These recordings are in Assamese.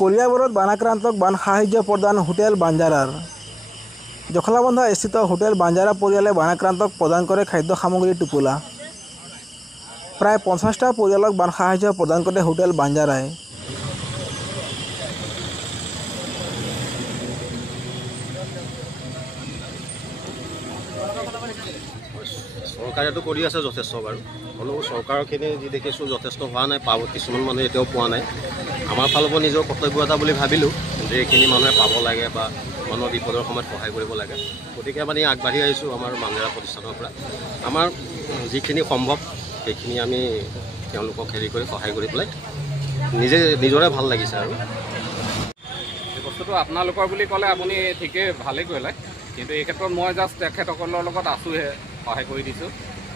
কলিয়াবৰত বানাক্ৰান্তক বান সাহায্য প্ৰদান হোটেল বাঞ্জাৰাৰ। জখলাবন্ধা স্থিত হোটেল বাঞ্জাৰা পৰিয়ালে বানাক্ৰান্তক প্ৰদান কৰে খাদ্য সামগ্ৰীৰ টোপোলা। প্ৰায় 50টা পৰিয়ালক বান সাহায্য প্ৰদান কৰে হোটেল বাঞ্জাৰাই। চৰকাৰেতো কৰি আছে যথেষ্ট বাৰু, হ'লেও চৰকাৰখিনি যি দেখিছোঁ যথেষ্ট হোৱা নাই, পাব কিছুমান মানুহে এতিয়াও পোৱা নাই। আমাৰ ফালৰ পৰা নিজৰ কৰ্তব্য এটা বুলি ভাবিলোঁ যে এইখিনি মানুহে পাব লাগে বা মানুহৰ বিপদৰ সময়ত সহায় কৰিব লাগে। গতিকে মানে আগবাঢ়ি আহিছোঁ আমাৰ বাঞ্জাৰা প্ৰতিষ্ঠানৰ পৰা। আমাৰ যিখিনি সম্ভৱ সেইখিনি আমি তেওঁলোকক হেৰি কৰি সহায় কৰি পেলাই নিজৰে ভাল লাগিছে। আৰু এই বস্তুটো আপোনালোকৰ বুলি ক'লে আপুনি ঠিকেই ভালেই কৰিলে, কিন্তু এই ক্ষেত্ৰত মই জাষ্ট তেখেতসকলৰ লগত আছোঁহে, সহায় কৰি দিছোঁ।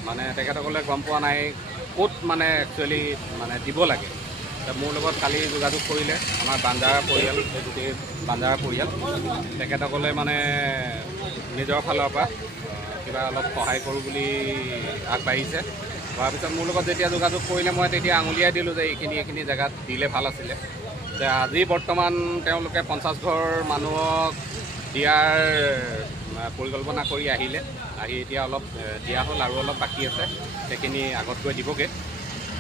মানে তেখেতসকলে গম পোৱা নাই ক'ত মানে একচুৱেলি মানে দিব লাগে। মোৰ লগত কালি যোগাযোগ কৰিলে আমাৰ বাঞ্জাৰা পৰিয়াল, গোটেই বাঞ্জাৰা পৰিয়াল। তেখেতসকলে মানে নিজৰ ফালৰ পৰা কিবা অলপ সহায় কৰোঁ বুলি আগবাঢ়িছে। হোৱাৰ পিছত মোৰ লগত যেতিয়া যোগাযোগ কৰিলে মই তেতিয়া আঙুলিয়াই দিলোঁ যে এইখিনি জেগাত দিলে ভাল আছিলে। যে আজি বৰ্তমান তেওঁলোকে 50 ঘৰ মানুহক দিয়াৰ পৰিকল্পনা কৰি আহি এতিয়া অলপ দিয়া হ'ল আৰু অলপ বাকী আছে, সেইখিনি আগত গৈ দিবগৈ।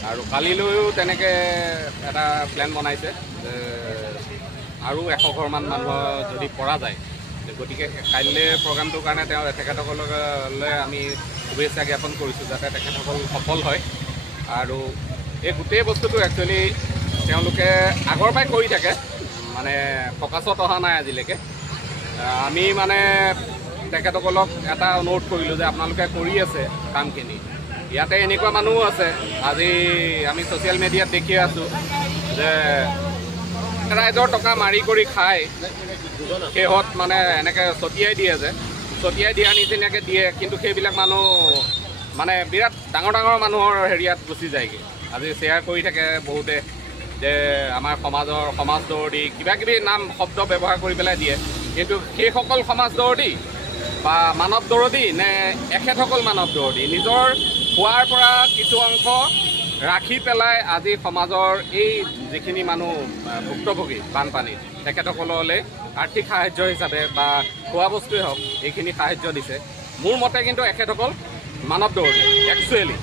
আৰু কালিলৈও তেনেকৈ এটা প্লেন বনাইছে আৰু 100 ঘৰমান মানুহ যদি পৰা যায়। গতিকে কাইলৈ প্ৰগ্ৰামটোৰ কাৰণে তেখেতসকললৈ আমি শুভেচ্ছা জ্ঞাপন কৰিছোঁ যাতে তেখেতসকল সফল হয়। আৰু এই গোটেই বস্তুটো একচুৱেলি তেওঁলোকে আগৰ পৰাই কৰি থাকে, মানে ফকাছত অহা নাই আজিলৈকে। আমি মানে তেখেতসকলক এটা অনুৰোধ কৰিলোঁ যে আপোনালোকে কৰি আছে কামখিনি। ইয়াতে এনেকুৱা মানুহো আছে, আজি আমি ছ'চিয়েল মিডিয়াত দেখি আছোঁ যে ৰাইজৰ টকা মাৰি কৰি খাই শেহত মানে এনেকৈ ছটিয়াই দিয়ে, যে ছটিয়াই দিয়া নিচিনাকৈ দিয়ে, কিন্তু সেইবিলাক মানুহ মানে বিৰাট ডাঙৰ মানুহৰ হেৰিয়াত গুচি যায়গৈ। আজি শ্বেয়াৰ কৰি থাকে বহুতে যে আমাৰ সমাজ দৌৰদী কিবাকিবি নাম শব্দ ব্যৱহাৰ কৰি পেলাই দিয়ে, কিন্তু সেইসকল সমাজ দৌৰদী বা মানৱ দৌৰদী নে এখেতসকল মানৱ দৌৰদী নিজৰ খোৱাৰ পৰা কিছু অংশ ৰাখি পেলাই আজি সমাজৰ এই যিখিনি মানুহ ভুক্তভোগী বানপানীত তেখেতসকললৈ আৰ্থিক সাহায্য হিচাপে বা খোৱা বস্তুৱেই হওক এইখিনি সাহায্য দিছে। মোৰ মতে কিন্তু এখেতসকল মানৱ দৌৰদী একচুৱেলি।